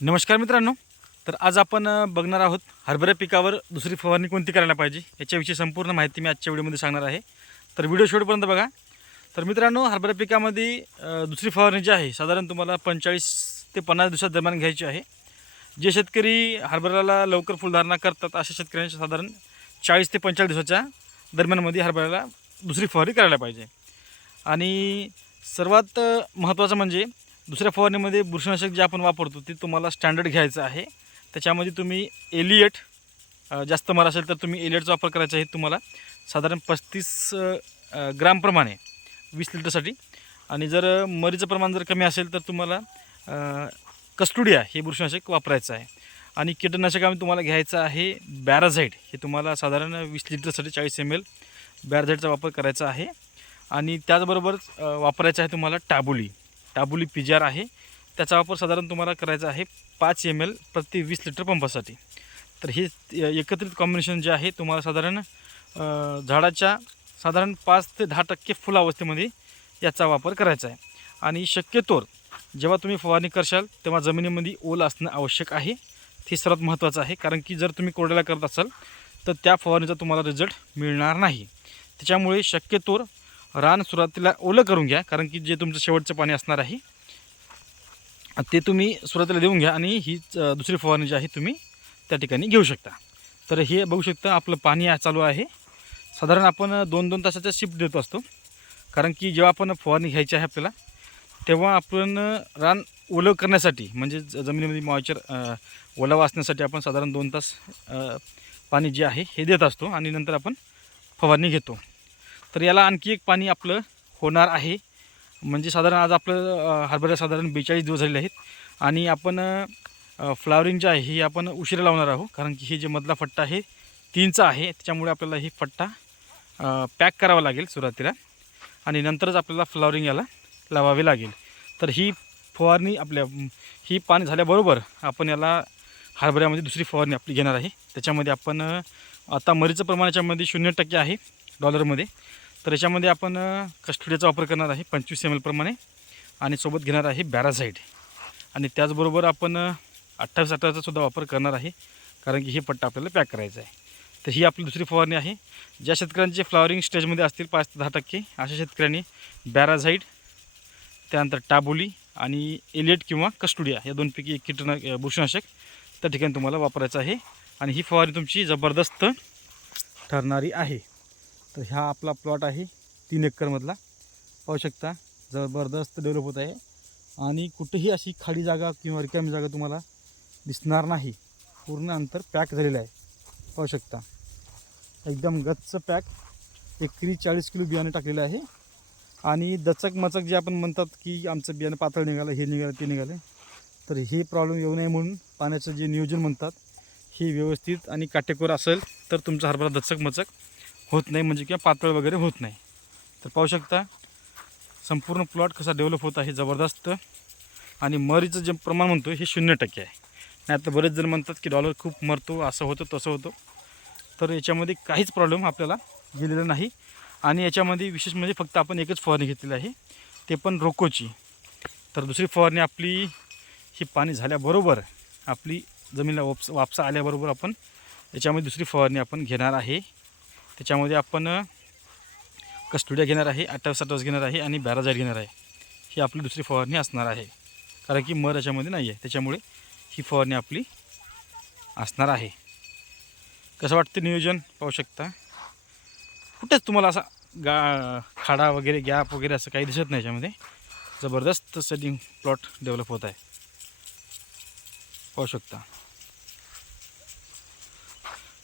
नमस्कार मित्रांनो. तर आज आपण बघणार आहोत हरभरा पिकावर दुसरी फवारणी कोणती करायला पाहिजे याच्याविषयी संपूर्ण माहिती मी आजच्या व्हिडिओमध्ये सांगणार आहे. तर व्हिडिओ शेवटपर्यंत बघा. तर मित्रांनो, हरभरा पिकामध्ये दुसरी फवारणी जी आहे साधारण तुम्हाला 45 ते 50 दिवसात दरम्यान घ्यायची आहे. जे शेतकरी हरभऱ्याला लवकर फुलधारणा करतात अशा शेतकऱ्यांच्या साधारण 40 ते 45 दिवसाच्या दरम्यानमध्ये हरभऱ्याला दुसरी फवारणी करायला पाहिजे. आणि सर्वात महत्त्वाचं म्हणजे दुसऱ्या फवारणीमध्ये बुरशीनाशक जे आपण वापरतो ते तुम्हाला स्टँडर्ड घ्यायचं आहे. त्याच्यामध्ये तुम्ही एलिएट जास्त मर असेल तर तुम्ही एलिएटचा वापर करायचा आहे तुम्हाला साधारण 35 ग्रामप्रमाणे 20 लिटरसाठी. आणि जर मरीचं प्रमाण जर कमी असेल तर तुम्हाला कस्टुडिया हे बुरशीनाशक वापरायचं आहे. आणि कीटकनाशकामध्ये तुम्हाला घ्यायचं आहे बॅराझाईड. हे तुम्हाला साधारण 20 लिटरसाठी 40 ml बॅराझाईडचा वापर करायचा आहे. आणि त्याचबरोबर वापरायचं आहे तुम्हाला टाबुली PGR आहे. त्याचा वापर साधारण तुम्हाला करायचा आहे 5 ml प्रति 20 लिटर पंपासाठी. तर हे एकत्रित कॉम्बिनेशन जे आहे तुम्हाला साधारण झाडाच्या साधारण 5 ते 10% फुलावस्थेमध्ये याचा वापर करायचा आहे. आणि शक्यतोवर जेव्हा तुम्ही फवारणी करशाल तेव्हा जमिनीमध्ये ओल असणं आवश्यक आहे. ते सर्वात महत्त्वाचं आहे, कारण की जर तुम्ही कोरड्याला करत असाल तर त्या फवारणीचा तुम्हाला रिझल्ट मिळणार नाही. त्याच्यामुळे शक्यतोवर रान सुरुवातीला ओलं करून घ्या, कारण की जे तुमचं शेवटचं पाणी असणार आहे ते तुम्ही सुरुवातीला देऊन घ्या. आणि ही दुसरी फवारणी जी आहे तुम्ही त्या ठिकाणी घेऊ शकता. तर हे बघू शकता आपलं पाणी चालू आहे. साधारण आपण 2-2 तासाचा शिफ्ट देत असतो, कारण की जेव्हा आपण फवारणी घ्यायची आहे आपल्याला तेव्हा आपण रान ओलं करण्यासाठी म्हणजे जमिनीमध्ये मॉइश्चर ओलावा असण्यासाठी आपण साधारण 2 तास पाणी जे आहे हे देत असतो आणि नंतर आपण फवारणी घेतो. तर याला आणखी एक पाणी आपलं होणार आहे. म्हणजे साधारण आज आपलं हरभरा साधारण 42 दिवस झालेले आहेत. आणि आपण फ्लावरिंग जे आहे हे आपण उशिरा लावणार आहोत, कारण की हे जे मधला फट्टा आहे 3चा आहे. त्याच्यामुळे आपल्याला ही फट्टा पॅक करावा लागेल सुरुवातीला आणि नंतरच आपल्याला फ्लावरिंग याला लावावे लागेल. तर ही फवारणी ही पाणी झाल्याबरोबर आपण याला हरभऱ्यामध्ये दुसरी फवारणी आपली घेणार आहे. त्याच्यामध्ये आपण आता मरीचं प्रमाण याच्यामध्ये 0% आहे डॉलरमध्ये. तर याच्यामध्ये आपण कस्टुडियाचा वापर करणार आहे 25 ml प्रमाणे आणि सोबत घेणार आहे बॅराझाईड. आणि त्याचबरोबर आपण 28-28चा सुद्धा वापर करणार आहे, कारण की हे पट्टा आपल्याला पॅक करायचं आहे. तर ही आपली दुसरी फवारणी आहे. ज्या शेतकऱ्यांचे फ्लॉवरिंग स्टेजमध्ये असतील 5 ते 10% अशा शेतकऱ्यांनी बॅराझाईड, त्यानंतर टाबुली आणि एलिएट किंवा कस्टुडिया या दोनपैकी एक बुरशीनाशक त्या ठिकाणी तुम्हाला वापरायचं आहे. आणि ही फवारणी तुमची जबरदस्त ठरणारी आहे. तर हा आपला प्लॉट आहे 3 एकरमधला. पाहू शकता जबरदस्त डेव्हलप होत आहे आणि कुठेही अशी खाली जागा किंवा रिकामी जागा तुम्हाला दिसणार नाही. पूर्ण अंतर पॅक झालेलं आहे. पाहू शकता एकदम गच्च पॅक. एकरी 40 किलो बियाणे टाकलेलं आहे. आणि दचक मचक जे आपण म्हणतात की आमचं बियाणं पातळ निघालं, हे निघालं, ते निघालं, तर हे प्रॉब्लेम येऊ नये म्हणून पाण्याचं जे नियोजन म्हणतात हे व्यवस्थित आणि काटेकोर असेल तर तुमचा हरभरा दचक मचक होत नाही, म्हणजे किंवा पातळ वगैरे होत नाही. तर पाहू शकता संपूर्ण प्लॉट कसा डेव्हलप होत आहे जबरदस्त. आणि मरीचं जे प्रमाण म्हणतो हे 0% आहे. नाही तर बरेच जण म्हणतात की डॉलर खूप मरतो, असं होतं तसं होतं. तर याच्यामध्ये काहीच प्रॉब्लेम आपल्याला गेलेला नाही. आणि याच्यामध्ये विशेष म्हणजे फक्त आपण एकच फवारणी घेतलेली आहे, ते पण रोकोची. तर दुसरी फवारणी आपली ही पाणी झाल्याबरोबर आपली जमिनीला वापसा आल्याबरोबर आपण याच्यामध्ये दुसरी फवारणी आपण घेणार आहे. त्याच्यामध्ये आपण कस्टुडिया घेणार आहे, 28-28 घेणार आहे आणि बॅराझाईड घेणार आहे. ही आपली दुसरी फवारणी असणार आहे, कारण की मर याच्यामध्ये नाही आहे. त्याच्यामुळे ही फवारणी आपली असणार आहे. कसं वाटतं नियोजन पाहू शकता. कुठेच तुम्हाला असा खाडा वगैरे गॅप वगैरे असं काही दिसत नाही. याच्यामध्ये जबरदस्त सेटिंग प्लॉट डेव्हलप होत आहे. पाहू शकता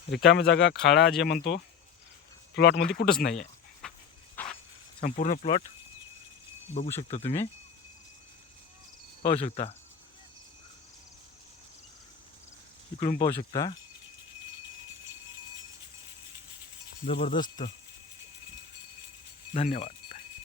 रिकामी जागा खाडा जे म्हणतो प्लॉटमध्ये कुठंच नाही आहे. संपूर्ण प्लॉट बघू शकता तुम्ही. पाहू शकता इकडून पाहू शकता जबरदस्त. धन्यवाद.